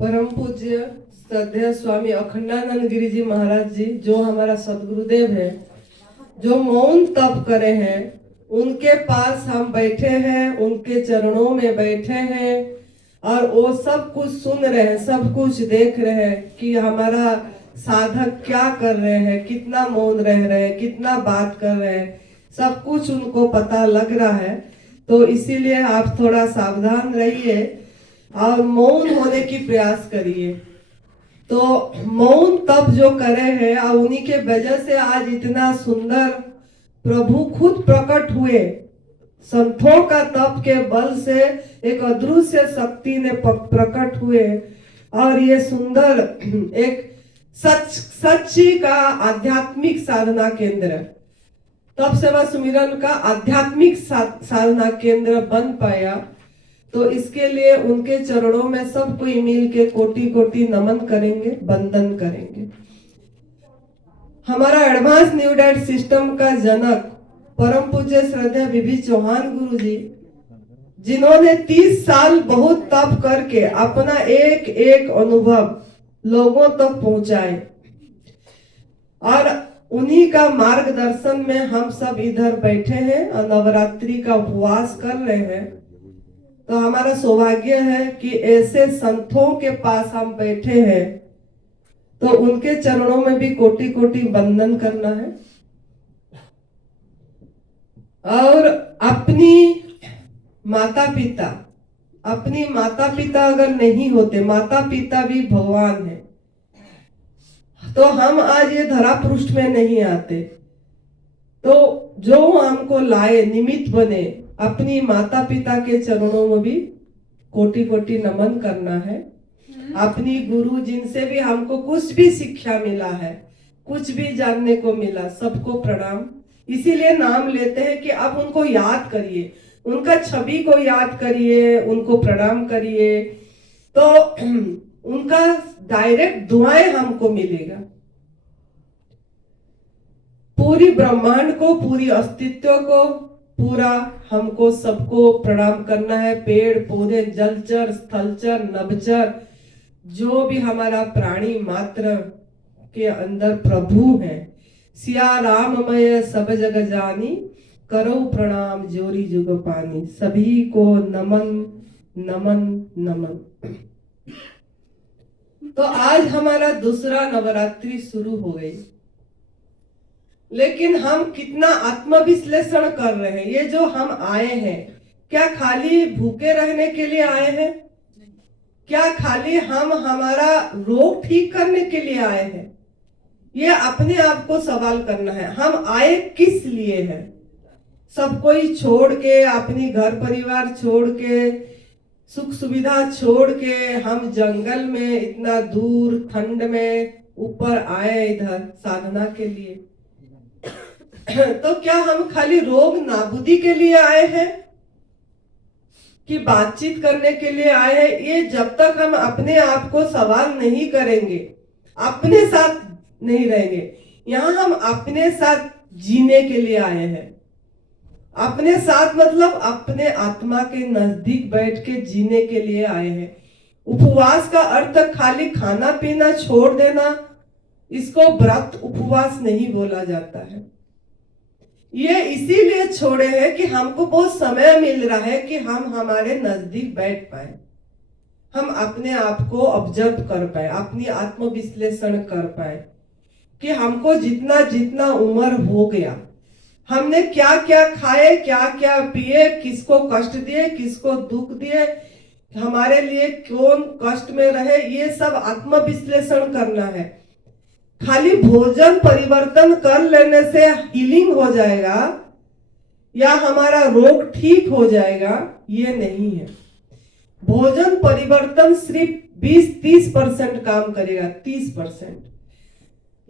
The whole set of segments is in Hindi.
परम पूज्य श्रद्धेय स्वामी अखंडानंद गिरी जी महाराज जी, जो हमारा सदगुरुदेव है, जो मौन तप करे हैं, उनके पास हम बैठे हैं, उनके चरणों में बैठे हैं और वो सब कुछ सुन रहे हैं, सब कुछ देख रहे हैं कि हमारा साधक क्या कर रहे हैं, कितना मौन रह रहे हैं, कितना बात कर रहे हैं, सब कुछ उनको पता लग रहा है। तो इसीलिए आप थोड़ा सावधान रहिए और मौन होने की प्रयास करिए। तो मौन तप जो करे हैं और उन्हीं के वजह से आज इतना सुंदर प्रभु खुद प्रकट हुए। संतों का तप के बल से एक अदृश्य शक्ति ने प्रकट हुए और ये सुंदर एक सच्ची का आध्यात्मिक साधना केंद्र, तप सेवा सुमिरन का आध्यात्मिक साधना केंद्र बन पाया। तो इसके लिए उनके चरणों में सब कोई मिल के कोटि कोटि नमन करेंगे, वंदन करेंगे। हमारा एडवांस न्यू डाइट सिस्टम का जनक परम पूज्य श्रद्धेय बीबी चौहान गुरु जी, जिन्होंने 30 साल बहुत तप करके अपना एक एक अनुभव लोगों तक पहुंचाए और उन्हीं का मार्गदर्शन में हम सब इधर बैठे हैं और नवरात्रि का उपवास कर रहे हैं। तो हमारा सौभाग्य है कि ऐसे संतों के पास हम बैठे हैं, तो उनके चरणों में भी कोटि कोटि वंदन करना है। और अपनी माता पिता अगर नहीं होते, माता पिता भी भगवान है, तो हम आज ये धरा पृष्ठ में नहीं आते। तो जो हमको लाए, निमित्त बने, अपनी माता पिता के चरणों में भी कोटि कोटि नमन करना है। अपनी गुरु जिनसे भी हमको कुछ भी शिक्षा मिला है, कुछ भी जानने को मिला, सबको प्रणाम। इसीलिए नाम लेते हैं कि अब उनको याद करिए, उनका छवि को याद करिए, उनको प्रणाम करिए, तो उनका डायरेक्ट दुआएं हमको मिलेगा। पूरी ब्रह्मांड को, पूरी अस्तित्व को, पूरा हमको सबको प्रणाम करना है। पेड़ पौधे, जलचर, स्थलचर, नभचर, जो भी हमारा प्राणी मात्र के अंदर प्रभु है। सिया राममय सब जग जानी, करो प्रणाम जोरी जुग पानी। सभी को नमन नमन नमन। तो आज हमारा दूसरा नवरात्रि शुरू हो गई, लेकिन हम कितना आत्मविश्लेषण कर रहे हैं। ये जो हम आए हैं, क्या खाली भूखे रहने के लिए आए हैं? क्या खाली हम हमारा रोग ठीक करने के लिए आए हैं? ये अपने आप को सवाल करना है, हम आए किस लिए हैं? सब कोई छोड़ के, अपनी घर परिवार छोड़ के, सुख सुविधा छोड़ के हम जंगल में इतना दूर ठंड में ऊपर आए इधर साधना के लिए। तो क्या हम खाली रोग नाबूदी के लिए आए हैं कि बातचीत करने के लिए आए हैं? ये जब तक हम अपने आप को सवाल नहीं करेंगे, अपने साथ नहीं रहेंगे। यहाँ हम अपने साथ जीने के लिए आए हैं। अपने साथ मतलब अपने आत्मा के नजदीक बैठ के जीने के लिए आए हैं। उपवास का अर्थ खाली खाना पीना छोड़ देना, इसको व्रत उपवास नहीं बोला जाता है। ये इसीलिए छोड़े हैं कि हमको बहुत समय मिल रहा है कि हम हमारे नजदीक बैठ पाए, हम अपने आप को ऑब्जर्व कर पाए, अपनी आत्मविश्लेषण कर पाए कि हमको जितना जितना उम्र हो गया, हमने क्या क्या खाए, क्या क्या पिए, किसको कष्ट दिए, किसको दुख दिए, हमारे लिए कौन कष्ट में रहे, ये सब आत्मविश्लेषण करना है। खाली भोजन परिवर्तन कर लेने से हीलिंग हो जाएगा या हमारा रोग ठीक हो जाएगा, ये नहीं है। भोजन परिवर्तन सिर्फ 20-30% काम करेगा, 30%।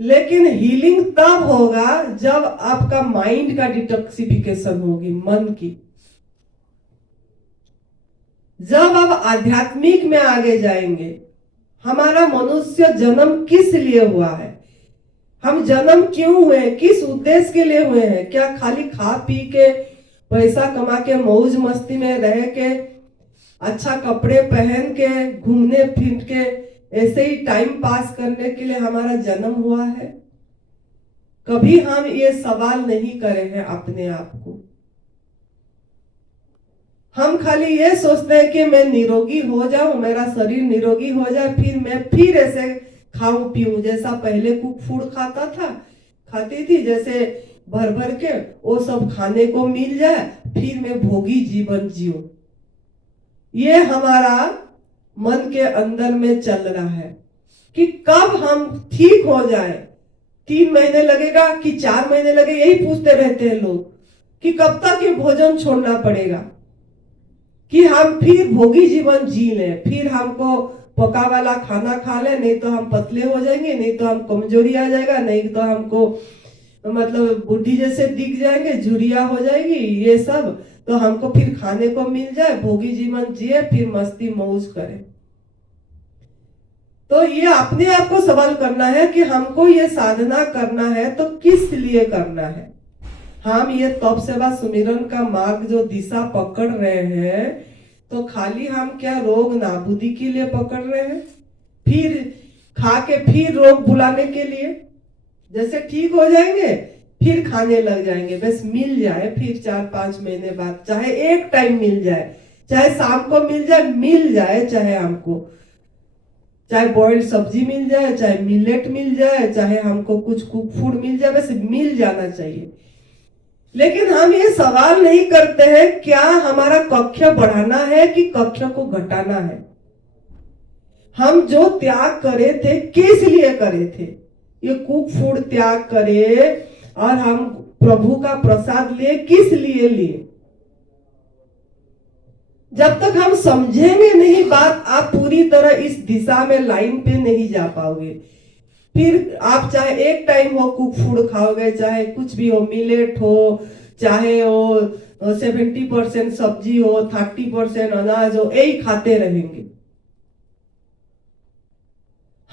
लेकिन हीलिंग तब होगा जब आपका माइंड का डिटॉक्सिफिकेशन होगी, मन की। जब आप आध्यात्मिक में आगे जाएंगे। हमारा मनुष्य जन्म किस लिए हुआ है? हम जन्म क्यों हुए हैं? किस उद्देश्य के लिए हुए हैं? क्या खाली खा पी के, पैसा कमा के, मौज मस्ती में रह के अच्छा कपड़े पहन के घूमने फिर के ऐसे ही टाइम पास करने के लिए हमारा जन्म हुआ है? कभी हम ये सवाल नहीं करे हैं अपने आप को। हम खाली ये सोचते हैं कि मैं निरोगी हो जाऊं, मेरा शरीर निरोगी हो जाए, फिर मैं फिर ऐसे खाऊं पीऊं जैसा पहले कुक फूड खाती थी, जैसे भर भर के वो सब खाने को मिल जाए, फिर मैं भोगी जीवन जीऊं। ये हमारा मन के अंदर में चल रहा है कि कब हम ठीक हो जाए। 3 महीने लगेगा कि 4 महीने लगे, यही पूछते रहते हैं लोग कि कब तक ये भोजन छोड़ना पड़ेगा कि हम फिर भोगी जीवन जी लें, फिर हमको पका वाला खाना खा ले, नहीं तो हम पतले हो जाएंगे, नहीं तो हम कमजोरी आ जाएगा, नहीं तो हमको मतलब बुढ़ी जैसे दिख जाएंगे, झुरिया हो जाएगी, ये सब तो हमको फिर खाने को मिल जाए, भोगी जीवन जिए, फिर मस्ती मौज करें। तो ये अपने आप को सवाल करना है कि हमको ये साधना करना है तो किस लिए करना है। हम ये तप सेवा सुमिरन का मार्ग जो दिशा पकड़ रहे हैं, तो खाली हम क्या रोग नाबूदी के लिए पकड़ रहे हैं, फिर खा के फिर रोग बुलाने के लिए? जैसे ठीक हो जाएंगे फिर खाने लग जाएंगे, बस मिल जाए, फिर 4-5 महीने बाद चाहे एक टाइम मिल जाए, चाहे शाम को मिल जाए, चाहे हमको चाहे बॉइल्ड सब्जी मिल जाए, चाहे मिलेट मिल जाए, चाहे हमको कुछ कुक फूड मिल जाए, बस मिल जाना चाहिए। लेकिन हम ये सवाल नहीं करते हैं क्या हमारा कक्ष बढ़ाना है कि कक्ष को घटाना है। हम जो त्याग करे थे किस लिए करे थे? ये कुक फूड त्याग करे और हम प्रभु का प्रसाद लिए किस लिए लिए? जब तक हम समझेंगे नहीं बात, आप पूरी तरह इस दिशा में लाइन पे नहीं जा पाओगे। फिर आप चाहे एक टाइम हो कुक फूड खाओगे, चाहे कुछ भी हो, मिलेट हो, चाहे वो 70% सब्जी हो, 30% अनाज हो, यही खाते रहेंगे।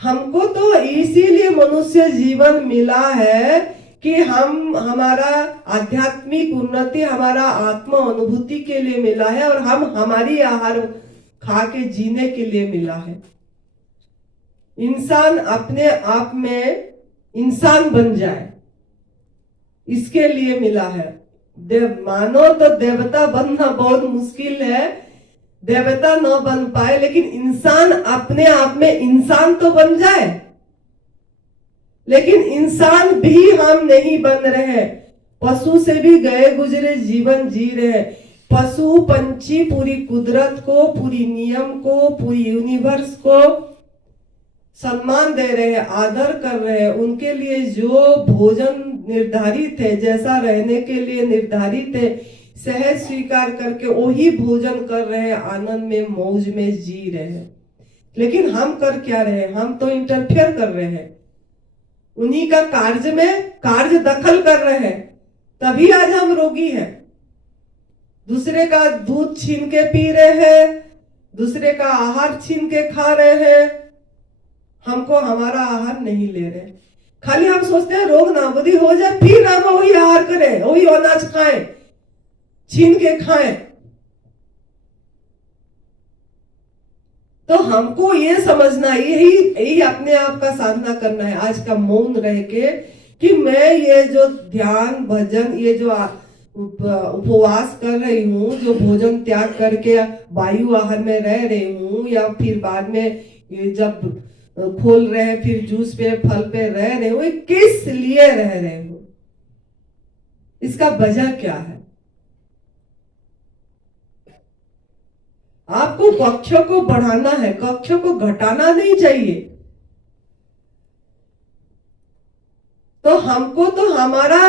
हमको तो इसीलिए मनुष्य जीवन मिला है कि हम हमारा आध्यात्मिक उन्नति, हमारा आत्म अनुभूति के लिए मिला है, और हम हमारी आहार खा के जीने के लिए मिला है। इंसान अपने आप में इंसान बन जाए, इसके लिए मिला है। मानो तो देवता बनना बहुत मुश्किल है, देवता न बन पाए, लेकिन इंसान अपने आप में इंसान तो बन जाए। लेकिन इंसान भी हम नहीं बन रहे, पशु से भी गए गुजरे जीवन जी रहे। पशु पंछी पूरी कुदरत को, पूरी नियम को, पूरी यूनिवर्स को सम्मान दे रहे हैं, आदर कर रहे हैं। उनके लिए जो भोजन निर्धारित है, जैसा रहने के लिए निर्धारित है, सहज स्वीकार करके वही भोजन कर रहे हैं, आनंद में मौज में जी रहे हैं। लेकिन हम कर क्या रहे हैं? हम तो इंटरफेयर कर रहे हैं, उन्हीं का कार्य में कार्य दखल कर रहे हैं, तभी आज हम रोगी हैं। दूसरे का दूध छीन के पी रहे हैं, दूसरे का आहार छीन के खा रहे हैं, हमको हमारा आहार नहीं ले रहे। खाली हम सोचते हैं रोग नाबूदी हो जाए, फिर हम वही आहार करें, वही अनाज खाएं, छीन के खाएं। तो हमको ये समझना, यही अपने आप का साधना करना है, आज का मौन रह के, कि मैं ये जो ध्यान भजन, ये जो उपवास कर रही हूँ, जो भोजन त्याग करके वायु आहार में रह रही हूँ, या फिर बाद में जब खोल रहे हैं फिर जूस पे फल पे रह रहे हो, किस लिए रह रहे हो? इसका वजह क्या है? आपको कक्ष को बढ़ाना है, कक्ष को घटाना नहीं चाहिए। तो हमको तो हमारा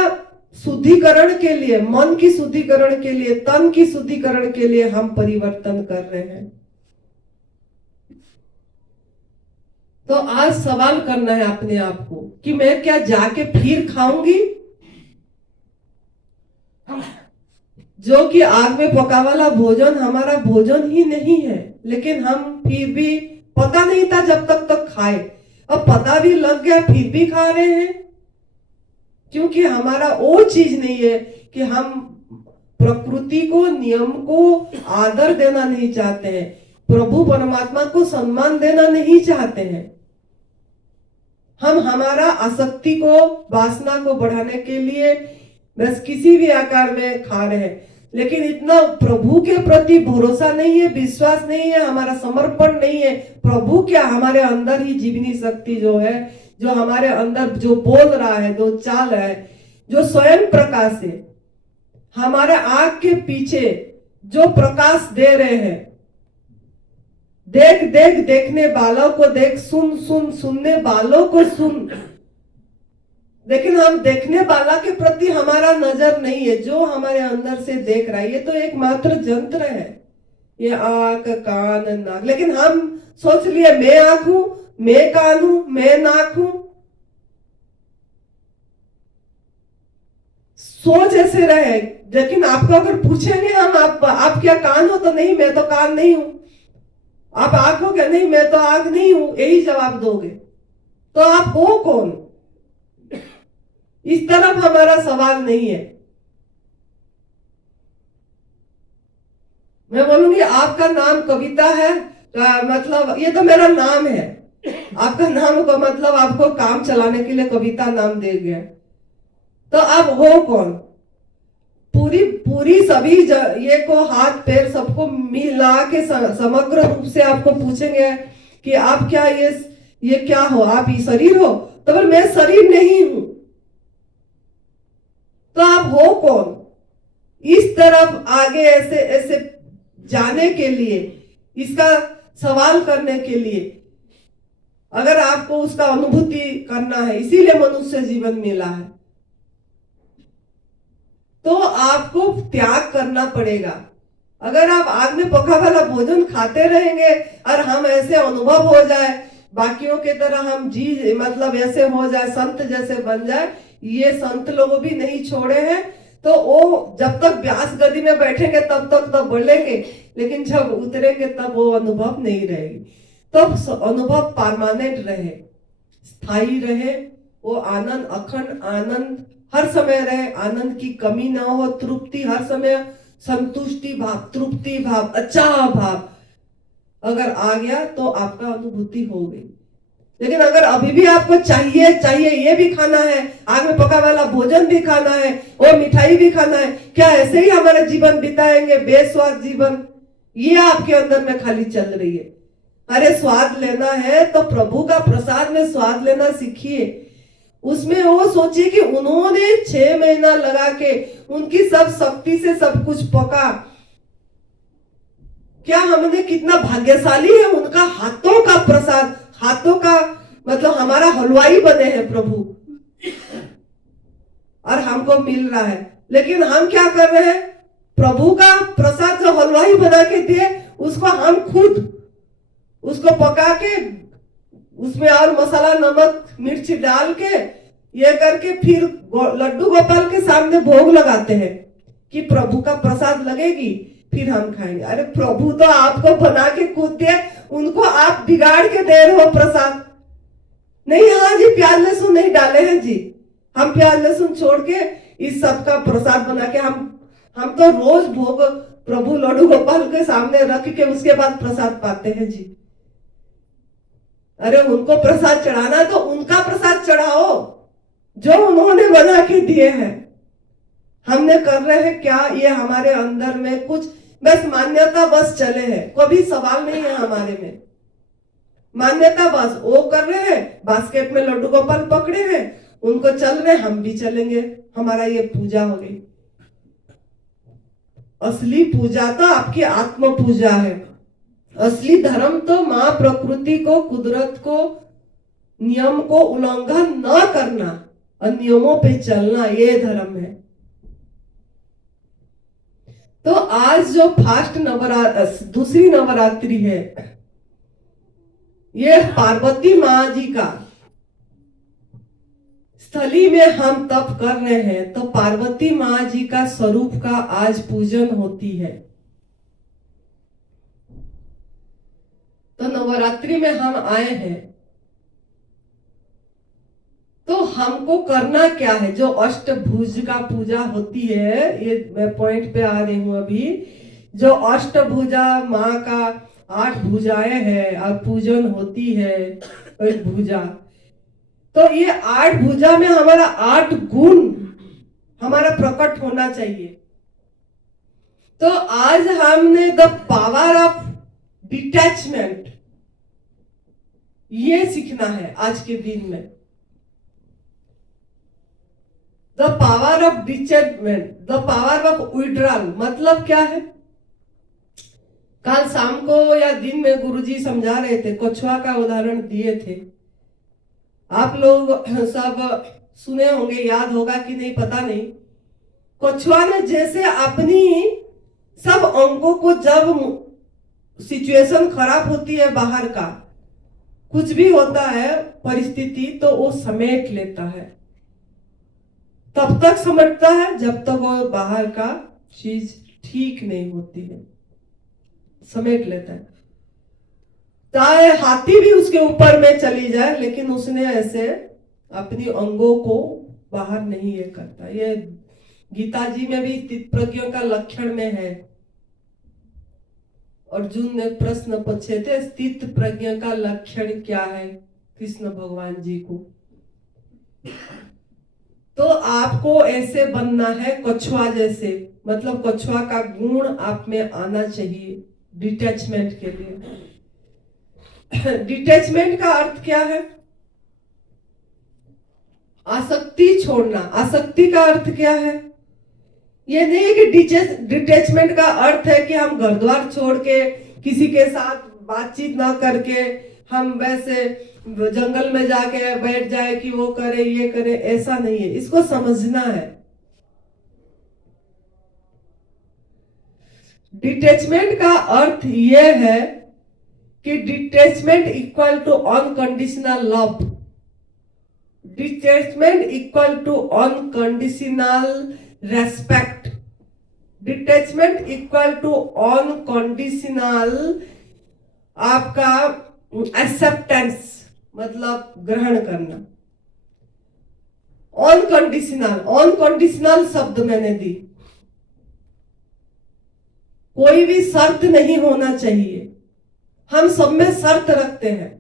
शुद्धिकरण के लिए, मन की शुद्धिकरण के लिए, तन की शुद्धिकरण के लिए हम परिवर्तन कर रहे हैं। तो आज सवाल करना है अपने आप को कि मैं क्या जाके फिर खाऊंगी? जो कि आग में पका वाला भोजन हमारा भोजन ही नहीं है, लेकिन हम फिर भी, पता नहीं था जब तक खाए, अब पता भी लग गया फिर भी खा रहे हैं, क्योंकि हमारा वो चीज नहीं है कि हम प्रकृति को, नियम को आदर देना नहीं चाहते हैं, प्रभु परमात्मा को सम्मान देना नहीं चाहते हैं। हम हमारा आसक्ति को, वासना को बढ़ाने के लिए बस किसी भी आकार में खा रहे हैं, लेकिन इतना प्रभु के प्रति भरोसा नहीं है, विश्वास नहीं है, हमारा समर्पण नहीं है। प्रभु क्या, हमारे अंदर ही जीवनी शक्ति जो है, जो हमारे अंदर जो बोल रहा है, जो चाल है, जो स्वयं प्रकाश है, हमारे आंख के पीछे जो प्रकाश दे रहे हैं, देख देख देखने वालों को देख, सुन सुन सुनने वालों को सुन, लेकिन हम देखने वाला के प्रति हमारा नजर नहीं है। जो हमारे अंदर से देख रहा है, ये तो एकमात्र यंत्र है, ये आंख, कान, नाक, लेकिन हम सोच लिए मैं आंख हूं, मैं कान हूं, मैं नाक हूं। सोच ऐसे रहे, लेकिन आपको अगर पूछेंगे हम, आप क्या कान हो, तो नहीं, मैं तो कान नहीं हूं। आप आंख हो क्या? नहीं, मैं तो आंख नहीं हूं, यही जवाब दोगे। तो आप हो कौन? इस तरफ हमारा सवाल नहीं है। मैं बोलूंगी आपका नाम कविता है, मतलब ये तो मेरा नाम है, आपका नाम का मतलब आपको काम चलाने के लिए कविता नाम दे गया, तो आप हो कौन? पूरी पूरी सभी ये को हाथ पैर सबको मिला के समग्र रूप से आपको पूछेंगे कि आप क्या ये क्या हो? आप ये शरीर हो? तो फिर मैं शरीर नहीं हूं, तो आप हो कौन? इस तरफ आगे ऐसे ऐसे जाने के लिए, इसका सवाल करने के लिए, अगर आपको उसका अनुभूति करना है, इसीलिए मनुष्य जीवन मिला है, तो आपको त्याग करना पड़ेगा। अगर आप आग में पका वाला भोजन खाते रहेंगे और हम ऐसे अनुभव हो जाए, बाकियों के तरह हम जी मतलब ऐसे हो जाए, संत जैसे बन जाए, ये संत लोग भी नहीं छोड़े हैं। तो वो जब तक व्यास गदी में बैठेंगे तब तक तो बोलेंगे, लेकिन जब उतरेंगे तब वो अनुभव नहीं रहेगी। तो अनुभव परमानेंट रहे, स्थायी रहे, वो आनंद, अखंड आनंद हर समय रहे, आनंद की कमी ना हो, तृप्ति हर समय, संतुष्टि भाव, तृप्ति भाव, अच्छा भाव अगर आ गया तो आपका अनुभूति हो गई। लेकिन अगर अभी भी आपको चाहिए ये भी खाना है, आग में पका वाला भोजन भी खाना है, और मिठाई भी खाना है, क्या ऐसे ही हमारा जीवन बिताएंगे बेस्वाद जीवन? ये आपके अंदर में खाली चल रही है। अरे स्वाद लेना है तो प्रभु का प्रसाद में स्वाद लेना सीखिए। उसमें वो सोचिए कि उन्होंने 6 महीना लगा के उनकी सब शक्ति से सब कुछ पका, क्या हमने कितना भाग्यशाली है, उनका हाथों का प्रसाद, हाथों का मतलब हमारा हलवाई बने हैं प्रभु, और हमको मिल रहा है। लेकिन हम क्या कर रहे हैं? प्रभु का प्रसाद जो हलवाई बना के दिए, उसको हम खुद उसको पका के उसमें और मसाला, नमक, मिर्च डाल के ये करके फिर लड्डू गोपाल के सामने भोग लगाते हैं कि प्रभु का प्रसाद लगेगी, फिर हम खाएंगे। अरे प्रभु तो आपको बना के खुद दे, उनको आप बिगाड़ के दे रहे हो प्रसाद। नहीं, हाँ जी, प्याज लहसुन नहीं डाले हैं जी, हम प्याज लहसुन छोड़ के इस सब का प्रसाद बना के हम तो रोज भोग प्रभु लड्डू गोपाल के सामने रख के उसके बाद प्रसाद पाते हैं जी। अरे उनको प्रसाद चढ़ाना तो उनका प्रसाद चढ़ाओ जो उन्होंने बना के दिए हैं। हमने कर रहे हैं क्या? ये हमारे अंदर में कुछ बस मान्यता बस चले हैं, कभी सवाल नहीं है हमारे में, मान्यता बस वो कर रहे हैं, बास्केट में लड्डू गोपाल पकड़े हैं, उनको चल रहे, हम भी चलेंगे, हमारा ये पूजा हो गई। असली पूजा तो आपकी आत्म पूजा है। असली धर्म तो माँ प्रकृति को, कुदरत को, नियम को उल्लंघन न करना और नियमों पे चलना, ये धर्म है। तो आज जो फास्ट दूसरी नवरात्रि है, ये पार्वती माँ जी का स्थली में हम तप कर रहे हैं, तो पार्वती माँ जी का स्वरूप का आज पूजन होती है। तो नवरात्रि में हम आए हैं, तो हमको करना क्या है? जो अष्टभुज का पूजा होती है, ये मैं पॉइंट पे आ रही हूं अभी। जो अष्टभुजा माँ का 8 भुजाएं हैं और पूजन होती है एक भुजा, तो ये 8 भुजा में हमारा 8 गुण हमारा प्रकट होना चाहिए। तो आज हमने द पावर ऑफ डिटैचमेंट ये सीखना है आज के दिन में। The power of detachment, the power of withdrawal मतलब क्या है? कल शाम को या दिन में गुरुजी समझा रहे थे, कछुआ का उदाहरण दिए थे। आप लोग सब सुने होंगे, याद होगा कि नहीं पता नहीं। कछुआ ने जैसे अपनी सब अंगों को, जब सिचुएशन खराब होती है, बाहर का कुछ भी होता है परिस्थिति, तो वो समेट लेता है। तब तक समेटता है जब तक वो बाहर का चीज ठीक नहीं होती है, समेट लेता है। चाहे हाथी भी उसके ऊपर में चली जाए, लेकिन उसने ऐसे अपनी अंगों को बाहर नहीं ये करता। ये गीता जी में भी स्थित प्रज्ञों का लक्षण में है। अर्जुन ने प्रश्न पूछे थे, स्थित प्रज्ञ का लक्षण क्या है कृष्ण भगवान जी को। तो आपको ऐसे बनना है कछुआ जैसे, मतलब कछुआ का गुण आप में आना चाहिए डिटैचमेंट के लिए। डिटैचमेंट का अर्थ क्या है? आसक्ति छोड़ना। आसक्ति का अर्थ क्या है? ये नहीं है कि डिटैचमेंट का अर्थ है कि हम घर द्वार छोड़ के किसी के साथ बातचीत ना करके हम वैसे जंगल में जाके बैठ जाए कि वो करे ये करे, ऐसा नहीं है। इसको समझना है। डिटैचमेंट का अर्थ ये है कि detachment equal to unconditional love. Detachment equal to unconditional respect. Detachment equal to unconditional आपका एक्सेप्टेंस, मतलब ग्रहण करना। अनकंडीशनल, अनकंडीशनल शब्द मैंने दी। कोई भी शर्त नहीं होना चाहिए। हम सब में शर्त रखते हैं।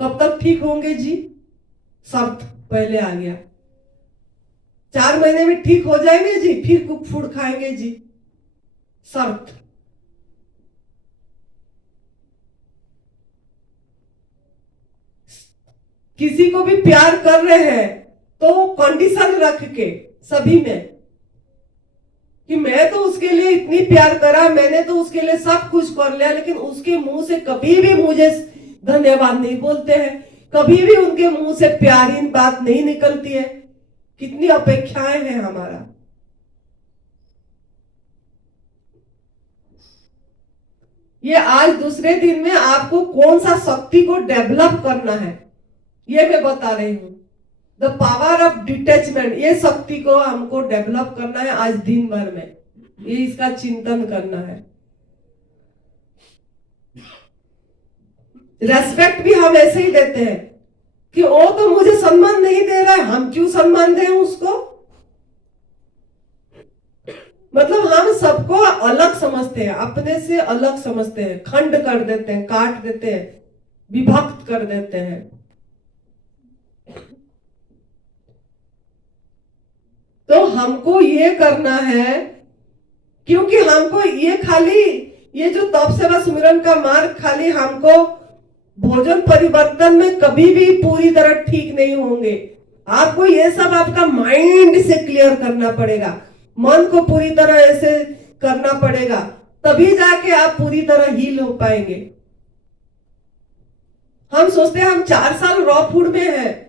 कब तक ठीक होंगे जी? शर्त पहले आ गया। 4 महीने में ठीक हो जाएंगे जी, फिर कुक फूड खाएंगे जी, शर्त। किसी को भी प्यार कर रहे हैं तो कंडीशन रख के सभी में कि मैं तो उसके लिए इतनी प्यार करा, मैंने तो उसके लिए सब कुछ कर लिया, लेकिन उसके मुंह से कभी भी मुझे धन्यवाद नहीं बोलते हैं, कभी भी उनके मुंह से प्यारी बात नहीं निकलती है। कितनी अपेक्षाएं हैं हमारा। ये आज दूसरे दिन में आपको कौन सा शक्ति को डेवलप करना है ये मैं बता रही हूं। द पावर ऑफ डिटैचमेंट, ये शक्ति को हमको डेवलप करना है आज दिन भर में। ये इसका चिंतन करना है। रेस्पेक्ट भी हम ऐसे ही देते हैं कि वो तो मुझे सम्मान नहीं दे रहा है, हम क्यों सम्मान दें उसको। मतलब हम सबको अलग समझते हैं, अपने से अलग समझते हैं, खंड कर देते हैं, काट देते हैं, विभक्त कर देते हैं। तो हमको ये करना है, क्योंकि हमको ये खाली ये जो तप सेवा सुमिरन का मार्ग खाली हमको भोजन परिवर्तन में कभी भी पूरी तरह ठीक नहीं होंगे। आपको ये सब आपका माइंड से क्लियर करना पड़ेगा, मन को पूरी तरह ऐसे करना पड़ेगा, तभी जाके आप पूरी तरह हील हो पाएंगे। हम सोचते हैं हम 4 साल रॉ फूड में है,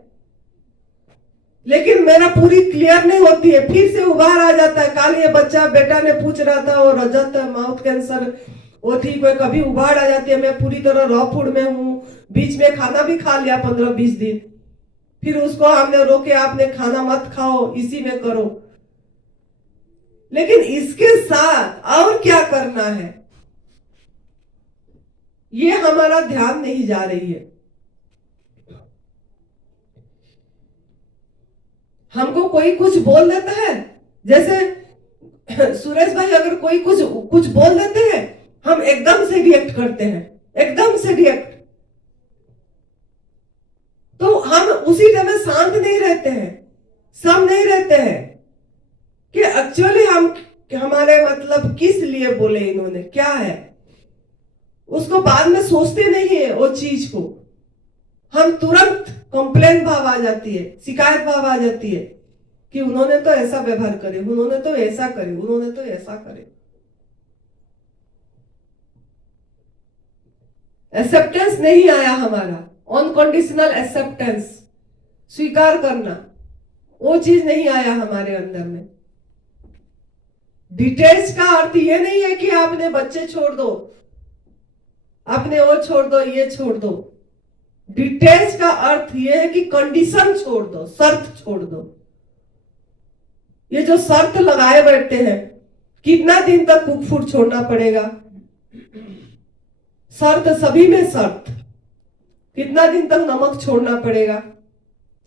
लेकिन मेरा पूरी क्लियर नहीं होती है, फिर से उबार आ जाता है। कल ये बच्चा बेटा ने पूछ रहा था, वो रजत माउथ कैंसर वो ठीक है, कभी उबार आ जाती है। मैं पूरी तरह रॉ फूड में हूँ, बीच में खाना भी खा लिया 15-20 दिन, फिर उसको हमने रोके, आपने खाना मत खाओ, इसी में करो। लेकिन इसके साथ और क्या करना है ये हमारा ध्यान नहीं जा रही है। हमको कोई कुछ बोल देता है, जैसे सुरेश भाई अगर कोई कुछ कुछ बोल देते हैं, हम एकदम से रिएक्ट करते हैं, एकदम से रिएक्ट। तो हम उसी समय शांत नहीं रहते हैं, सम नहीं रहते हैं कि एक्चुअली हम हमारे मतलब किस लिए बोले इन्होंने, क्या है, उसको बाद में सोचते नहीं है वो चीज को। हम तुरंत कंप्लेन भाव आ जाती है, शिकायत भाव आ जाती है कि उन्होंने तो ऐसा व्यवहार करे, उन्होंने तो ऐसा करे, उन्होंने तो ऐसा करे। एक्सेप्टेंस नहीं आया हमारा, अनकंडीशनल एक्सेप्टेंस, स्वीकार करना, वो चीज नहीं आया हमारे अंदर में। डिटेच का अर्थ ये नहीं है कि आपने बच्चे छोड़ दो, आपने वो छोड़ दो, ये छोड़ दो। डिटेच का अर्थ ये है कि कंडीशन छोड़ दो, शर्त छोड़ दो। ये जो शर्त लगाए बैठते हैं, कितना दिन तक कुक फूड छोड़ना पड़ेगा, शर्त, सभी में शर्त, कितना दिन तक नमक छोड़ना पड़ेगा।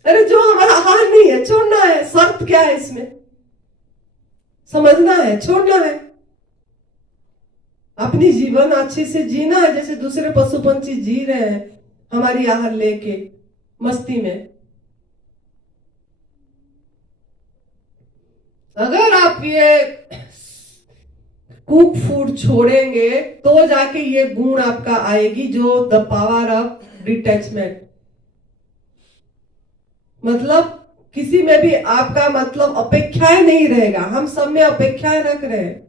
अरे जो हमारा हाल नहीं है, छोड़ना है, शर्त क्या है इसमें, समझना है, छोड़ना है। अपनी जीवन अच्छे से जीना है, जैसे दूसरे पशु पंछी जी रहे हैं हमारी आहार लेके मस्ती में। अगर आप ये कुक फूड छोड़ेंगे तो जाके ये गुण आपका आएगी, जो द पावर ऑफ डिटैचमेंट। मतलब किसी में भी आपका मतलब अपेक्षाएं नहीं रहेगा। हम सब में अपेक्षाएं रख रहे हैं,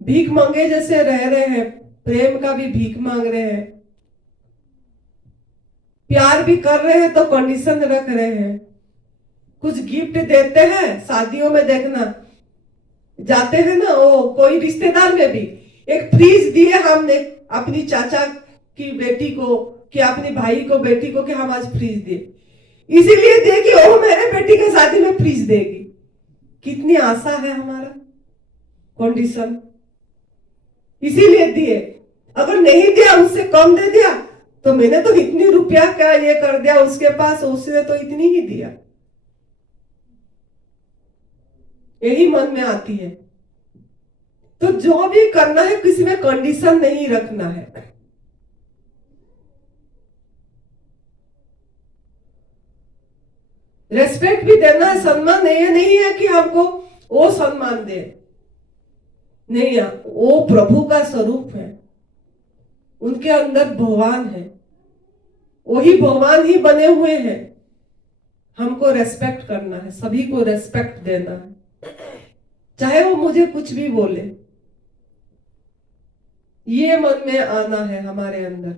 भीख मांगे जैसे रह रहे हैं, प्रेम का भी भीख मांग रहे हैं, प्यार भी कर रहे हैं तो कंडीशन रख रहे हैं। कुछ गिफ्ट देते हैं, शादियों में देखना जाते हैं ना, वो कोई रिश्तेदार में भी एक फ्रिज दिए हमने अपनी चाचा की बेटी को, कि अपनी भाई को, बेटी को, कि हम आज फ्रिज दिए, इसीलिए दे कि वो मेरे बेटी के शादी में फ्रिज देगी। कितनी आशा है हमारा, कंडीशन, इसीलिए दिए। अगर नहीं दिया, उससे कम दे दिया, तो मैंने तो इतनी रुपया क्या ये कर दिया उसके पास, उसने तो इतनी ही दिया, यही मन में आती है। तो जो भी करना है, किसी में कंडीशन नहीं रखना है। रेस्पेक्ट भी देना है, सम्मान, ये नहीं है कि हमको वो सम्मान दे, नहीं, वो प्रभु का स्वरूप है, उनके अंदर भगवान है, वही भगवान ही बने हुए हैं। हमको रेस्पेक्ट करना है, सभी को रेस्पेक्ट देना है, चाहे वो मुझे कुछ भी बोले। ये मन में आना है हमारे अंदर।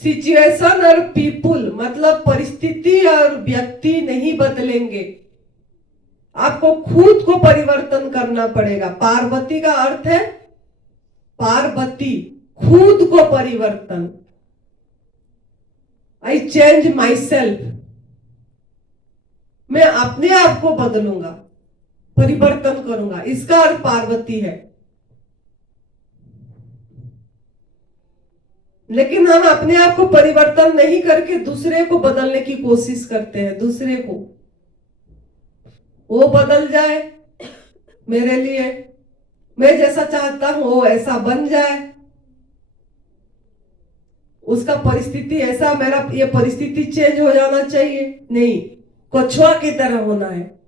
सिचुएशन और पीपुल, मतलब परिस्थिति और व्यक्ति नहीं बदलेंगे, आपको खुद को परिवर्तन करना पड़ेगा। पार्वती का अर्थ है पार्वती, खुद को परिवर्तन। आई चेंज माई सेल्फ, मैं अपने आप को बदलूंगा, परिवर्तन करूंगा, इसका अर्थ पार्वती है। लेकिन हम अपने आप को परिवर्तन नहीं करके दूसरे को बदलने की कोशिश करते हैं, दूसरे को वो बदल जाए मेरे लिए, मैं जैसा चाहता हूं वो ऐसा बन जाए, उसका परिस्थिति ऐसा, मेरा ये परिस्थिति चेंज हो जाना चाहिए, नहीं, कछुआ की तरह होना है।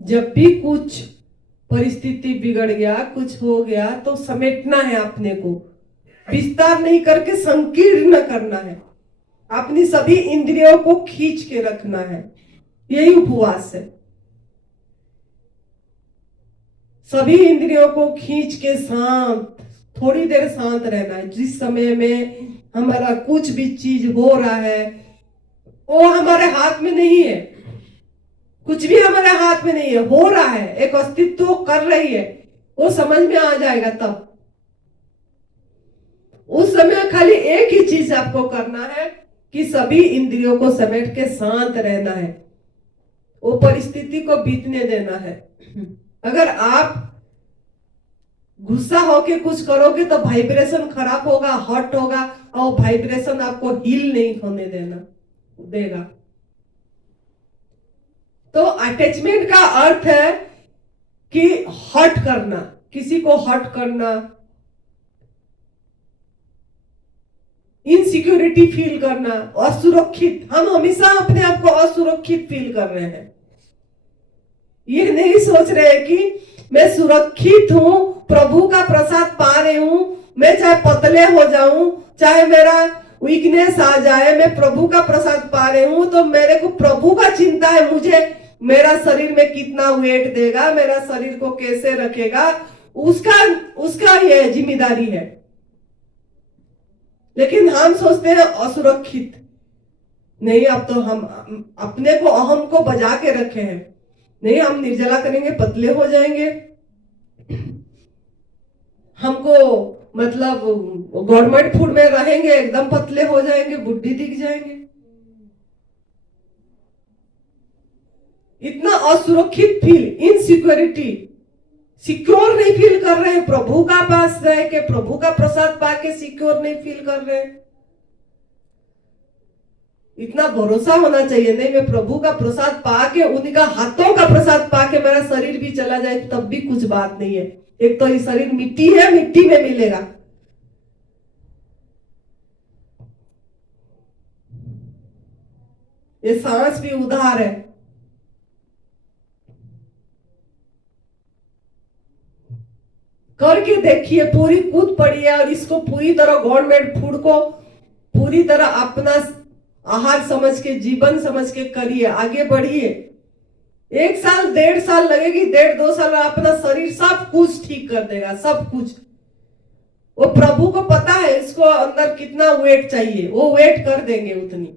जब भी कुछ परिस्थिति बिगड़ गया, कुछ हो गया, तो समेटना है अपने को, विस्तार नहीं करके संकीर्ण करना है, अपनी सभी इंद्रियों को खींच के रखना है। यही उपवास है, सभी इंद्रियों को खींच के शांत, थोड़ी देर शांत रहना है। जिस समय में हमारा कुछ भी चीज हो रहा है, वो हमारे हाथ में नहीं है, कुछ भी हमारे हाथ में नहीं है, हो रहा है, एक अस्तित्व कर रही है, वो समझ में आ जाएगा। तब उस समय खाली एक ही चीज आपको करना है कि सभी इंद्रियों को समेट के शांत रहना है, वो परिस्थिति को बीतने देना है। अगर आप गुस्सा होके कुछ करोगे तो वाइब्रेशन खराब होगा, हर्ट होगा, और वाइब्रेशन आपको हील नहीं होने देगा। तो अटैचमेंट का अर्थ है कि हर्ट करना, किसी को हर्ट करना, इनसिक्योरिटी फील करना, असुरक्षित। हम हमेशा अपने आप को असुरक्षित फील कर रहे हैं। ये नहीं सोच रहे हैं कि मैं सुरक्षित हूं, प्रभु का प्रसाद पा रही हूं। मैं चाहे पतले हो जाऊं, चाहे मेरा वीकनेस आ जाए, मैं प्रभु का प्रसाद पा रही हूं, तो मेरे को प्रभु का चिंता है। मुझे मेरा शरीर में कितना वेट देगा, मेरा शरीर को कैसे रखेगा, उसका उसका ये जिम्मेदारी है। लेकिन हम सोचते हैं असुरक्षित नहीं, अब तो हम अपने को, अहम को बजा के रखे हैं। नहीं, हम निर्जला करेंगे, पतले हो जाएंगे, हमको मतलब गवर्नमेंट फूड में रहेंगे, एकदम पतले हो जाएंगे, बुढ़ी दिख जाएंगे। इतना असुरक्षित फील, इनसिक्योरिटी, सिक्योर नहीं फील कर रहे हैं। प्रभु का पास रह के, प्रभु का प्रसाद पाके सिक्योर नहीं फील कर रहे हैं। इतना भरोसा होना चाहिए, नहीं मैं प्रभु का प्रसाद पाके, उनका हाथों का प्रसाद पाके मेरा शरीर भी चला जाए तब भी कुछ बात नहीं है। एक तो ये शरीर मिट्टी है, मिट्टी में मिलेगा। ये सांस भी उधार है। करके देखिए, पूरी कूद पड़ी है और इसको पूरी तरह गवर्नमेंट फूड को पूरी तरह अपना आहार समझ के, जीवन समझ के करिए, आगे बढ़िए। 1 साल 1.5 साल लगेगी, 1.5-2 साल में अपना शरीर सब कुछ ठीक कर देगा, सब कुछ। वो प्रभु को पता है इसको अंदर कितना वेट चाहिए, वो वेट कर देंगे उतनी।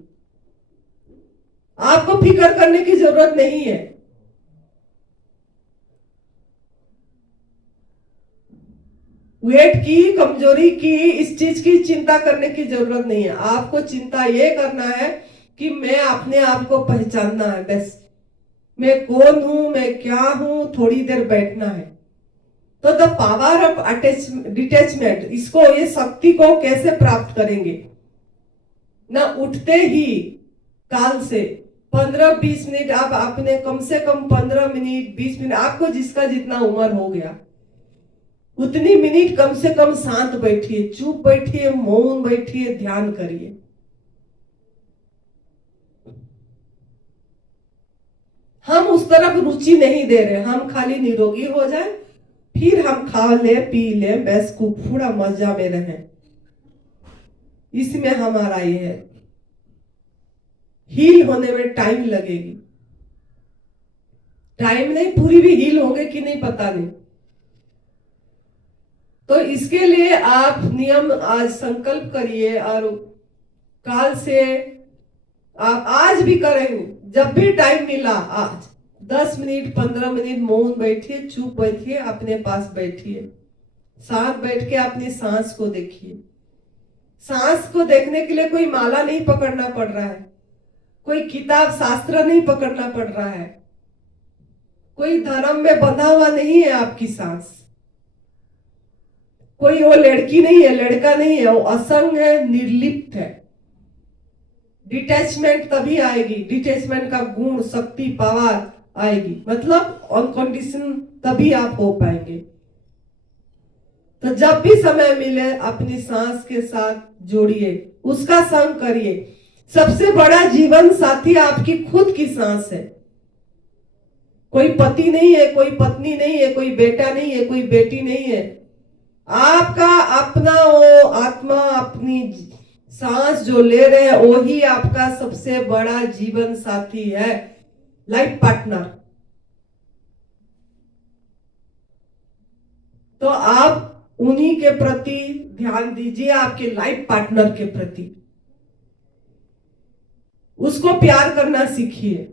आपको फिक्र करने की जरूरत नहीं है। वेट की, कमजोरी की, इस चीज की चिंता करने की जरूरत नहीं है। आपको चिंता ये करना है कि मैं अपने आप को पहचानना है, बस मैं कौन हूं, मैं क्या हूं, थोड़ी देर बैठना है। तो द पावर ऑफ डिटैचमेंट, इसको, ये शक्ति को कैसे प्राप्त करेंगे ना, उठते ही काल से 15-20 मिनट आप अपने, कम से कम 15 मिनट 20 मिनट, आपको जिसका जितना उम्र हो गया उतनी मिनट कम से कम शांत बैठिए, चुप बैठिए, मौन बैठिए, ध्यान करिए। हम उस तरफ रुचि नहीं दे रहे, हम खाली निरोगी हो जाए, फिर हम खा ले पी ले, बस पूरा मजा में रहे। इसमें हमारा ये है, हील होने में टाइम लगेगी। टाइम नहीं, पूरी भी हील होंगे कि नहीं पता नहीं। तो इसके लिए आप नियम आज संकल्प करिए और काल से आप आज भी करेंगे, जब भी टाइम मिला, आज 10 मिनट 15 मिनट मौन बैठिए, चुप बैठिए, अपने पास बैठिए, साथ बैठ के अपनी सांस को देखिए। सांस को देखने के लिए कोई माला नहीं पकड़ना पड़ रहा है, कोई किताब शास्त्र नहीं पकड़ना पड़ रहा है, कोई धर्म में बंधा हुआ नहीं है आपकी सांस। कोई वो लड़की नहीं है, लड़का नहीं है, वो असंग है, निर्लिप्त है। डिटैचमेंट तभी आएगी, डिटैचमेंट का गुण, शक्ति, पावर आएगी, मतलब ऑन कंडीशन, तभी आप हो पाएंगे। तो जब भी समय मिले अपनी सांस के साथ जोड़िए, उसका संग करिए। सबसे बड़ा जीवन साथी आपकी खुद की सांस है। कोई पति नहीं है, कोई पत्नी नहीं है, कोई बेटा नहीं है, कोई बेटी नहीं है। आपका अपना वो आत्मा, अपनी सांस जो ले रहे हैं, वही आपका सबसे बड़ा जीवन साथी है, लाइफ पार्टनर। तो आप उन्हीं के प्रति ध्यान दीजिए, आपके लाइफ पार्टनर के प्रति। उसको प्यार करना सीखिए।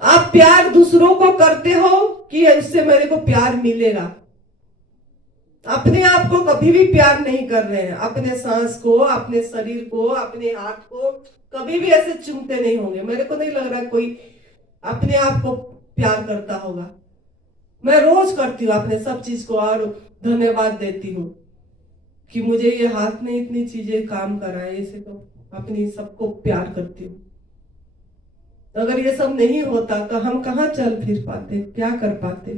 आप प्यार दूसरों को करते हो कि इससे मेरे को प्यार मिलेगा, अपने आप को कभी भी प्यार नहीं कर रहे हैं। अपने सांस को, अपने शरीर को, अपने हाथ को कभी भी ऐसे चूमते नहीं होंगे। मेरे को नहीं लग रहा कोई अपने आप को प्यार करता होगा। मैं रोज करती हूँ अपने सब चीज को, और धन्यवाद देती हूँ कि मुझे ये हाथ में इतनी चीजें काम कराए, इसे तो अपनी सबको प्यार करती हूँ। अगर ये सब नहीं होता तो हम कहाँ चल फिर पाते, क्या कर पाते।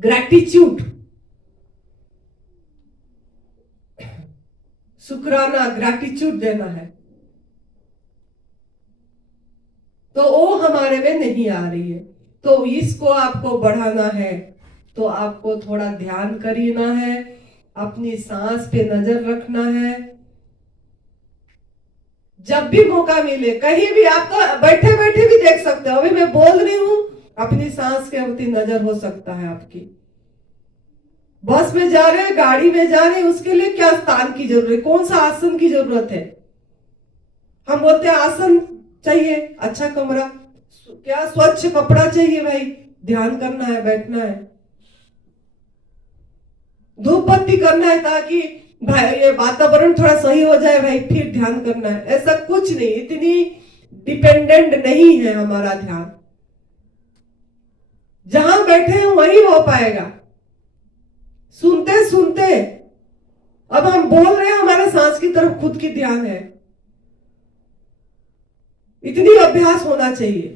ग्रैटिट्यूड, शुक्राना, ग्रैटिट्यूड देना है, तो वो हमारे में नहीं आ रही है। तो इसको आपको बढ़ाना है तो आपको थोड़ा ध्यान करना है, अपनी सांस पे नजर रखना है। जब भी मौका मिले, कहीं भी, आप तो बैठे बैठे भी देख सकते हो। अभी मैं बोल रही हूं, अपनी सांस के प्रति नजर हो सकता है आपकी। बस में जा रहे हैं, गाड़ी में जा रहे हैं, उसके लिए क्या स्थान की जरूरत है, कौन सा आसन की जरूरत है। हम बोलते हैं आसन चाहिए, अच्छा कमरा, क्या स्वच्छ कपड़ा चाहिए भाई, ध्यान करना है, बैठना है, धूप बत्ती करना है ताकि भाई ये वातावरण थोड़ा सही हो जाए भाई, फिर ध्यान करना है। ऐसा कुछ नहीं, इतनी डिपेंडेंट नहीं है हमारा ध्यान। जहां बैठे हैं वहीं हो पाएगा। सुनते सुनते अब हम बोल रहे हैं, हमारे सांस की तरफ खुद की ध्यान है। इतनी अभ्यास होना चाहिए।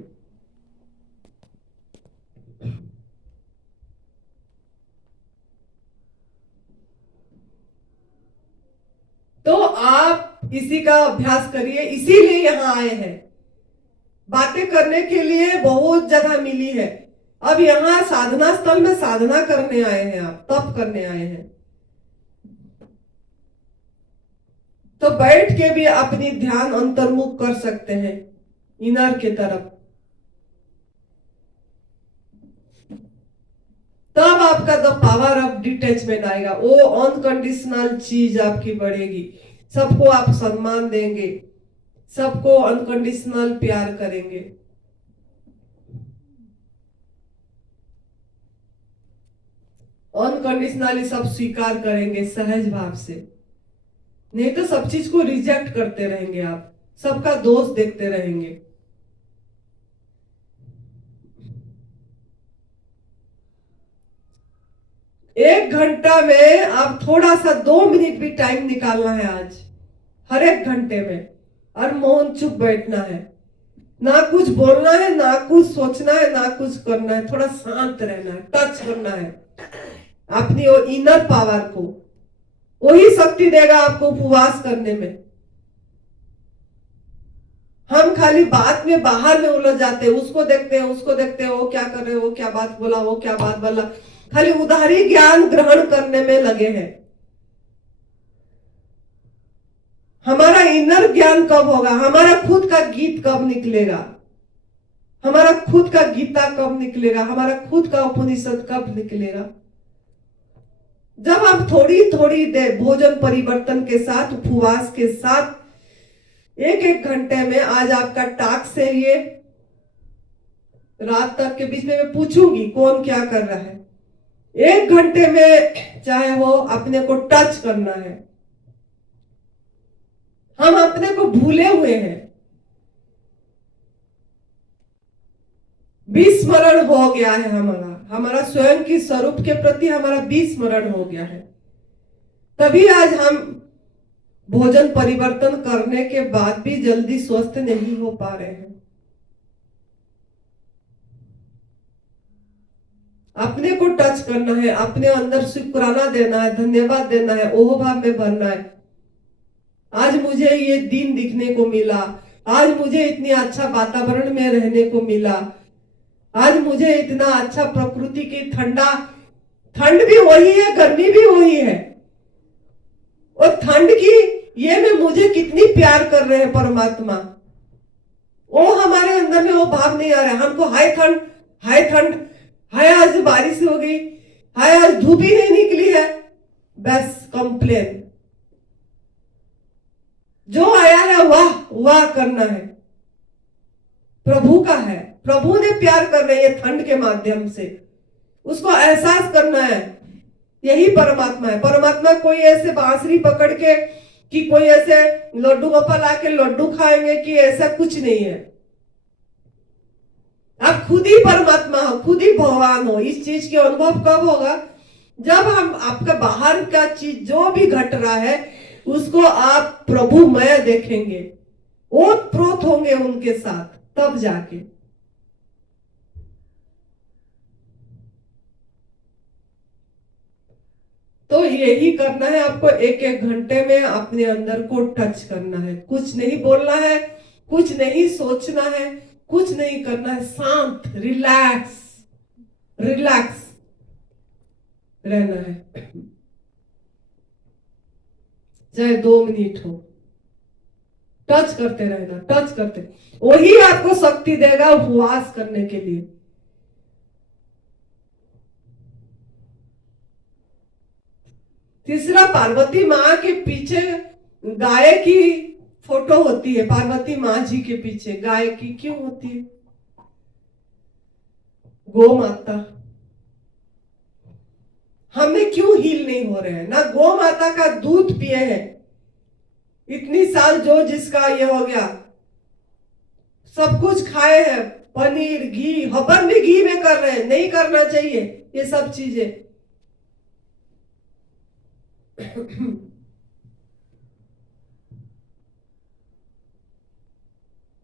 तो आप इसी का अभ्यास करिए, इसीलिए यहां आए हैं। बातें करने के लिए बहुत जगह मिली है, अब यहां साधना स्थल में साधना करने आए हैं, आप तप करने आए हैं। तो बैठ के भी अपनी ध्यान अंतर्मुख कर सकते हैं, इनर के तरफ। तब आपका द पावर ऑफ डिटैचमेंट आएगा, वो अनकंडीशनल चीज आपकी बढ़ेगी। सबको आप सम्मान देंगे, सबको अनकंडीशनल प्यार करेंगे। अनकंडीशनली सब स्वीकार करेंगे सहज भाव से। नहीं तो सब चीज को रिजेक्ट करते रहेंगे, आप सबका दोष देखते रहेंगे। एक घंटा में आप थोड़ा सा 2 मिनट भी टाइम निकालना है आज, हर एक घंटे में, और मौन चुप बैठना है। ना कुछ बोलना है, ना कुछ सोचना है, ना कुछ करना है, थोड़ा शांत रहना है, टच करना है अपनी वो इनर पावर को। वही शक्ति देगा आपको उपवास करने में। हम खाली बात में बाहर में उलझ जाते हैं, उसको देखते हैं, उसको देखते हैं, वो क्या कर रहे, वो क्या बात बोला, वो क्या बात बोला, खाली उधारी ज्ञान ग्रहण करने में लगे हैं। हमारा इनर ज्ञान कब होगा, हमारा खुद का गीत कब निकलेगा, हमारा खुद का गीता कब निकलेगा, हमारा खुद का उपनिषद कब निकलेगा। जब हम थोड़ी थोड़ी देर भोजन परिवर्तन के साथ, उपवास के साथ, एक एक घंटे में, आज आपका टास्क है ये, रात तक के बीच में मैं पूछूंगी कौन क्या कर रहा है। 1 घंटे में चाहे वो अपने को टच करना है। हम अपने को भूले हुए हैं, विस्मरण हो गया है हमारा स्वयं की स्वरूप के प्रति हमारा विस्मरण हो गया है। तभी आज हम भोजन परिवर्तन करने के बाद भी जल्दी स्वस्थ नहीं हो पा रहे हैं। अपने को टच करना है, अपने अंदर शुक्राना देना है, धन्यवाद देना है, ओह भाव में भरना है। आज मुझे ये दिन दिखने को मिला, आज मुझे इतनी अच्छा वातावरण में रहने को मिला, आज मुझे इतना अच्छा प्रकृति की ठंड भी वही है, गर्मी भी वही है, और ठंड की ये में मुझे कितनी प्यार कर रहे हैं परमात्मा। वो हमारे अंदर में वो भाव नहीं आ रहा है। हमको हाय ठंड, हाय ठंड, हाय आज बारिश हो गई, हाय आज धूप ही नहीं निकली है, बस कंप्लेन। जो आया है वाह वाह करना है, प्रभु का है, प्रभु ने प्यार कर रहे हैं ठंड के माध्यम से, उसको एहसास करना है। यही परमात्मा है। परमात्मा कोई ऐसे बांसुरी पकड़ के कि कोई ऐसे लड्डू गोपाल आके लड्डू खाएंगे कि ऐसा कुछ नहीं है। आप खुद ही परमात्मा हो, खुद ही भगवान हो। इस चीज के अनुभव कब होगा, जब हम आपका बाहर का चीज जो भी घट रहा है उसको आप प्रभुमय देखेंगे, ओत प्रोत होंगे उनके साथ, तब जाके। तो यही करना है आपको, एक एक घंटे में अपने अंदर को टच करना है। कुछ नहीं बोलना है, कुछ नहीं सोचना है, कुछ नहीं करना है, शांत रिलैक्स रिलैक्स रहना है। चाहे 2 मिनट हो, टच करते रहना, टच करते, वही आपको शक्ति देगा उपवास करने के लिए। तीसरा, पार्वती माँ के पीछे गाय की फोटो होती है। पार्वती माँ जी के पीछे गाय की क्यों होती है? गौ माता। हमें क्यों हील नहीं हो रहे हैं? ना गौ माता का दूध पिए हैं इतनी साल, जो जिसका ये हो गया, सब कुछ खाए हैं, पनीर घी, हवन भी घी में कर रहे हैं, नहीं करना चाहिए ये सब चीजें।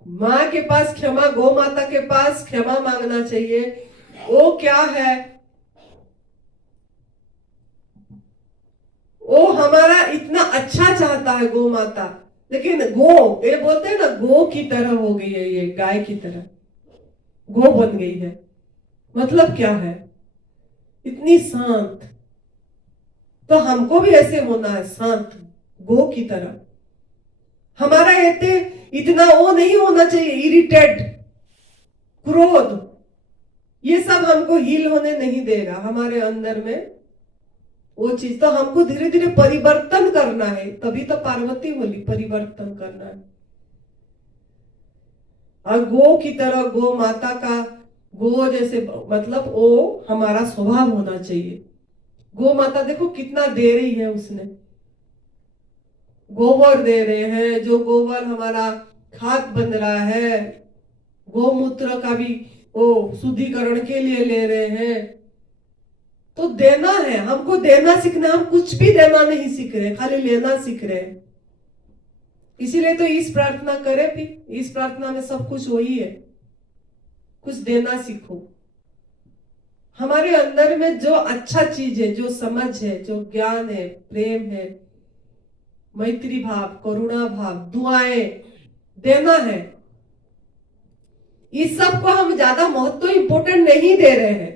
माँ के पास क्षमा, गौ माता के पास क्षमा मांगना चाहिए। वो क्या है, वो हमारा इतना अच्छा चाहता है गौ माता, लेकिन गो, ये बोलते हैं ना, गो की तरह हो गई है, ये गाय की तरह गो बन गई है। मतलब क्या है? इतनी शांत। तो हमको भी ऐसे होना है, शांत गो की तरह। हमारा इतना वो नहीं होना चाहिए, इरिटेट, क्रोध, ये सब हमको हील होने नहीं देगा हमारे अंदर में वो चीज। तो हमको धीरे धीरे परिवर्तन करना है, तभी तो पार्वती बोली परिवर्तन करना है। और गो की तरह, गो माता का, गो जैसे, मतलब वो हमारा स्वभाव होना चाहिए। गो माता देखो कितना दे रही है, उसने गोबर दे रहे हैं, जो गोबर हमारा खाद बन रहा है, गोमूत्र का भी वो शुद्धिकरण के लिए ले रहे हैं। तो देना है हमको, देना सीखना। हम कुछ भी देना नहीं सीख रहे, खाली लेना सीख रहे हैं। इसीलिए तो इस प्रार्थना करें भी, इस प्रार्थना में सब कुछ वही है, कुछ देना सीखो। हमारे अंदर में जो अच्छा चीज है, जो समझ है, जो ज्ञान है, प्रेम है, मैत्री भाव, करुणा भाव, दुआएं देना है, इस सब को हम ज्यादा महत्व इंपोर्टेंट नहीं दे रहे हैं,